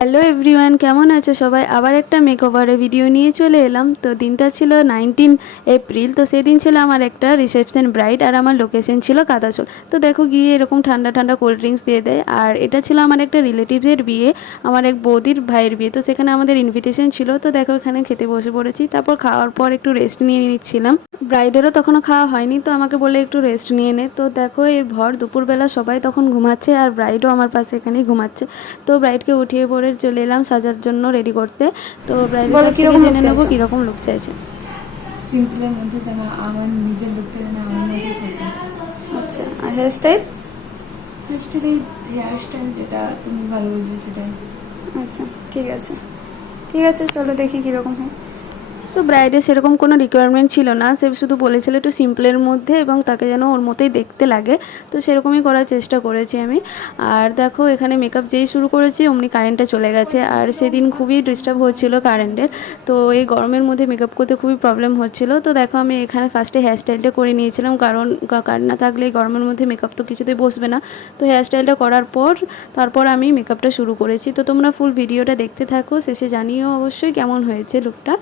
Hello everyone, কেমন আছো সবাই? আবার একটা মেকওভারের ভিডিও নিয়ে চলে এলাম। তো দিনটা ছিল 19 এপ্রিল। তো সেদিন ছিল আমার একটা রিসেপশন ব্রাইড, আর আমার লোকেশন ছিল কাদাচল। তো দেখো গিয়ে এরকম ঠান্ডা ঠান্ডা কোল্ড ড্রিঙ্কস দিয়ে দেয়। আর এটা ছিল আমার একটা রিলেটিভসের বিয়ে, আমার এক বৌদির ভাইয়ের বিয়ে। তো সেখানে আমাদের ইনভিটেশন ছিল। তো দেখো এখানে খেতে বসে পড়েছি। তারপর খাওয়ার পর একটু রেস্ট নিয়ে নিচ্ছিলাম। ব্রাইডেরও তখনও খাওয়া হয়নি, তো আমাকে বলে একটু রেস্ট নিয়ে নে। তো দেখো এই ভর দুপুরবেলা সবাই তখন ঘুমাচ্ছে, আর ব্রাইডও আমার পাশে এখানেই ঘুমাচ্ছে। তো ব্রাইডকে উঠিয়ে পড়ে চলে এলাম সাজার জন্য রেডি করতে। তো ব্রাইডের কাছ থেকে জেনে নেবো কীরকম লুক চাইছে। সিম্পলের মধ্যে যেন আমার নিজের লুকটা যেন আমার মধ্যেই থাকে। আচ্ছা, আর হেয়ার স্টাইল? হেয়ার স্টাইল যেটা তুমি ভালো বুঝবে সেটাই। আচ্ছা, ঠিক আছে ঠিক আছে, চলো দেখি কীরকম হয়। তো ব্রাইডের সেরকম কোনো রিকোয়ারমেন্ট ছিল না, সে শুধু বলেছিল একটু সিম্পলের মধ্যে এবং তাকে যেন ওর মতোই দেখতে লাগে। তো সেরকমই করার চেষ্টা করেছি আমি। আর দেখো এখানে মেকআপ যেই শুরু করেছি অমনি কারেন্টটা চলে গেছে, আর সেদিন খুবই ডিস্টার্ব হচ্ছিল কারেন্টের। তো এই গরমের মধ্যে মেকআপ করতে খুবই প্রবলেম হচ্ছিল। তো দেখো আমি এখানে ফার্স্টে হেয়ার স্টাইলটা করে নিয়েছিলাম, কারণ কারেন্ট না থাকলে এই গরমের মধ্যে মেকআপ তো কিছুতেই বসবে না। তো হেয়ার স্টাইলটা করার পর তারপর আমি মেকআপটা শুরু করেছি। তো তোমরা ফুল ভিডিওটা দেখতে থাকো, শেষে জানিও অবশ্যই কেমন হয়েছে লুকটা।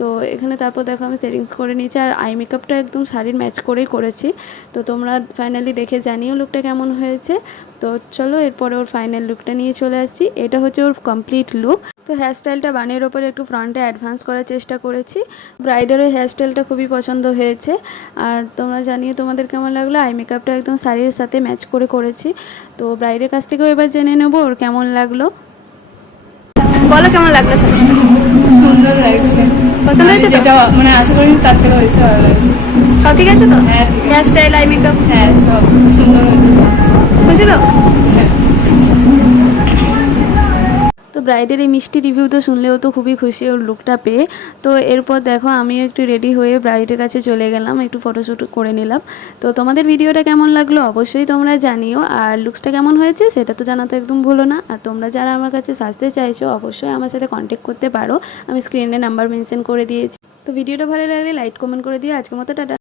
তো এখানে তারপর দেখো আমি সেটিংস করে নিয়েছি, আর আই মেকআপটা একদম শাড়ির ম্যাচ করেই করেছি। তো তোমরা ফাইনালি দেখে জানিও লুকটা কেমন হয়েছে। তো চলো এরপরে ওর ফাইনাল লুকটা নিয়ে চলে আসছি। এটা হচ্ছে ওর কমপ্লিট লুক। তো হেয়ার স্টাইলটা বানের ওপরে একটু ফ্রন্টে অ্যাডভান্স করার চেষ্টা করেছি। ব্রাইডারও হেয়ার স্টাইলটা খুবই পছন্দ হয়েছে। আর তোমরা জানিয়ে তোমাদের কেমন লাগলো। আই মেকআপটা একদম শাড়ির সাথে ম্যাচ করে করেছি। তো ব্রাইডের কাছ থেকেও এবার জেনে নেবো ওর কেমন লাগলো। বলো কেমন লাগলো সব? সুন্দর লাগছে, পছন্দ হয়েছে তো? যেটা মানে আশা করিনি তার থেকে বেশি ভালো লাগছে। সব ঠিক আছে তো? হ্যাঁ, ঠিক আছে। হেয়ার স্টাইল, আই মেকআপ হ্যাঁ, সব সুন্দর হয়েছে সব। খুশি তো? হ্যাঁ। তো ব্রাইডের এই মিষ্টি রিভিউ তো শুনলেও তো খুবই খুশি ওর লুকটা পেয়ে। তো এরপর দেখো আমিও একটু রেডি হয়ে ব্রাইডের কাছে চলে গেলাম, একটু ফটোশ্যুট করে নিলাম। তো তোমাদের ভিডিওটা কেমন লাগলো অবশ্যই তোমরা জানিও, আর লুকসটা কেমন হয়েছে সেটা তো জানাতে একদম ভুলো না। আর তোমরা যারা আমার কাছে সাজতে চাইছো অবশ্যই আমার সাথে কন্ট্যাক্ট করতে পারো, আমি স্ক্রিনে নাম্বার মেনশন করে দিয়েছি। তো ভিডিওটা ভালো লাগলে লাইক কমেন্ট করে দিও। আজকের মতো টাটা।